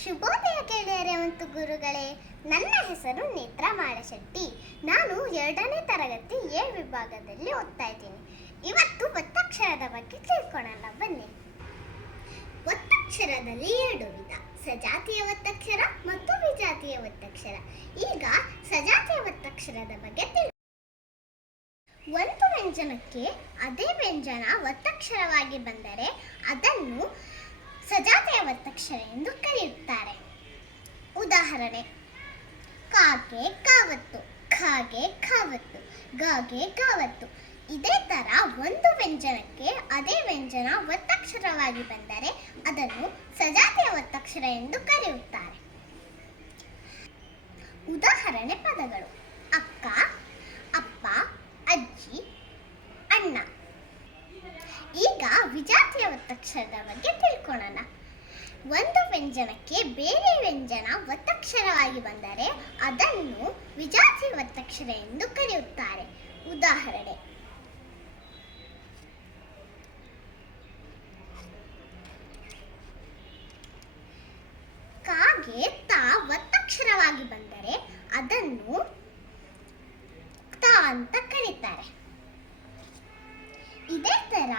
ಶುಭೋದಯ ಗೆಳೆಯರೇ ಮತ್ತು ಗುರುಗಳೇ. ನನ್ನ ಹೆಸರು ನೇತ್ರ ಮಾಳಶೆಟ್ಟಿ. ನಾನು 2ನೇ ತರಗತಿ ಎ ವಿಭಾಗದಲ್ಲಿ ಓದ್ತಾ ಇದ್ದೀನಿ. ಇವತ್ತು ಒತ್ತಕ್ಷರದ ಬಗ್ಗೆ ತಿಳ್ಕೊಳ್ಳೋಣ ಬನ್ನಿ. ಒತ್ತಕ್ಷರದಲ್ಲಿ 2 ವಿಧ: ಸಜಾತಿಯ ಒತ್ತಕ್ಷರ ಮತ್ತು ವಿಜಾತಿಯ ಒತ್ತಕ್ಷರ. ಈಗ ಸಜಾತಿಯ ಒತ್ತಕ್ಷರದ ಬಗ್ಗೆ ಒಂದು ವ್ಯಂಜನಕ್ಕೆ ಅದೇ ವ್ಯಂಜನ ಒತ್ತಕ್ಷರವಾಗಿ ಬಂದರೆ ಅದನ್ನು ಸಜಾತಿಯ ಒತ್ತಕ್ಷರ ಎಂದು ಕರೆಯುತ್ತಾರೆ. ಉದಾಹರಣೆ: ಕಾಗೆ ಕಾವತ್ತು, ಖಾಗೆ ಖಾವತ್ತು, ಗಾಗೆ ಗಾವತ್ತು. ಇದೇ ತರ ಒಂದು ವ್ಯಂಜನಕ್ಕೆ ಅದೇ ವ್ಯಂಜನ ಒತ್ತಕ್ಷರವಾಗಿ ಬಂದರೆ ಅದನ್ನು ಸಜಾತಿಯ ಒತ್ತಕ್ಷರ ಎಂದು ಕರೆಯುತ್ತಾರೆ. ಉದಾಹರಣೆ ಪದಗಳು: ಅಕ್ಕ, ಅಪ್ಪ, ಅಜ್ಜಿ, ಅಣ್ಣ. ಈಗ ವಿಜಾತಿಯ ಒತ್ತಕ್ಷರದ ಬಗ್ಗೆ ತಿಳ್ಕೊಳ್ಳೋಣ. ಒಂದು ವ್ಯಂಜನಕ್ಕೆ ಬೇರೆ ವ್ಯಂಜನ ಒತ್ತಕ್ಷರವಾಗಿ ಬಂದರೆ ಅದನ್ನು ವಿಜಾತಿಯ ಒತ್ತಕ್ಷರ ಎಂದು ಕರೆಯುತ್ತಾರೆ. ಉದಾಹರಣೆ: ಕಾಗೆ ತಾ ಒತ್ತಕ್ಷರವಾಗಿ ಬಂದರೆ ಅದನ್ನು ತ ಅಂತ ಕರೀತಾರೆ. ಇದೇ ತರ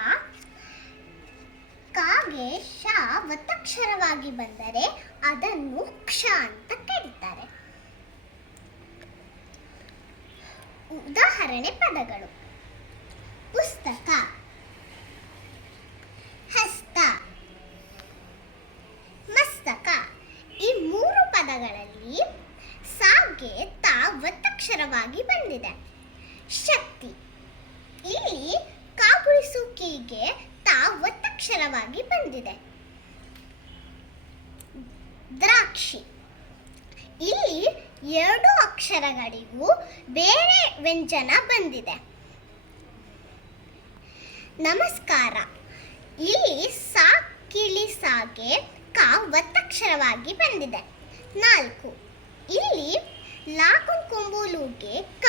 ಕಾಗೆ ಶ ಒತ್ತಕ್ಷರವಾಗಿ ಬಂದರೆ ಅದನ್ನು ಕ್ಷ ಅಂತ ಕರೀತಾರೆ. ಉದಾಹರಣೆ ಪದಗಳು: ಪುಸ್ತಕ, ಹಸ್ತ, ಮಸ್ತಕ. ಈ 3 ಪದಗಳಲ್ಲಿ ಸಾಗೆ ತ ಒತ್ತಕ್ಷರವಾಗಿ ಬಂದಿದೆ. ಶಕ್ತಿ, ಇಲ್ಲಿ ಕಾಗುಳಿಸುವಿಕೆಗೆ ತ ಒತ್ತಕ್ಷರವಾಗಿ ಬಂದಿದೆ. ದ್ರಾಕ್ಷಿ, ಇಲ್ಲಿ 2 ಅಕ್ಷರಗಳಿಗೂ ಬೇರೆ ವ್ಯಂಜನ ಬಂದಿದೆ. ನಮಸ್ಕಾರ, ಇಲ್ಲಿ ಸಾ ಕಿಳಿ ಸಾಗೆ ಕ ಒತ್ತಕ್ಷರವಾಗಿ ಬಂದಿದೆ. 4, ಇಲ್ಲಿ ಲಾಕೊಂಬುಲುಗೆ ಕ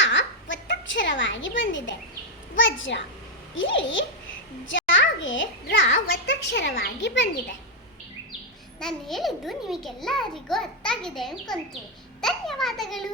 ಒತ್ತಕ್ಷರವಾಗಿ ಬಂದಿದೆ. ವಜ್ರ, ಇಲ್ಲಿ ಜಾಗೆ ರ ಒತ್ತಕ್ಷರವಾಗಿ ಬಂದಿದೆ. ನಾನು ಹೇಳಿದ್ದು ನಿಮಗೆಲ್ಲರಿಗೂ ಅರ್ಥ ಆಗಿದೆ ಅನ್ಕೊಂತೀನಿ. ಧನ್ಯವಾದಗಳು.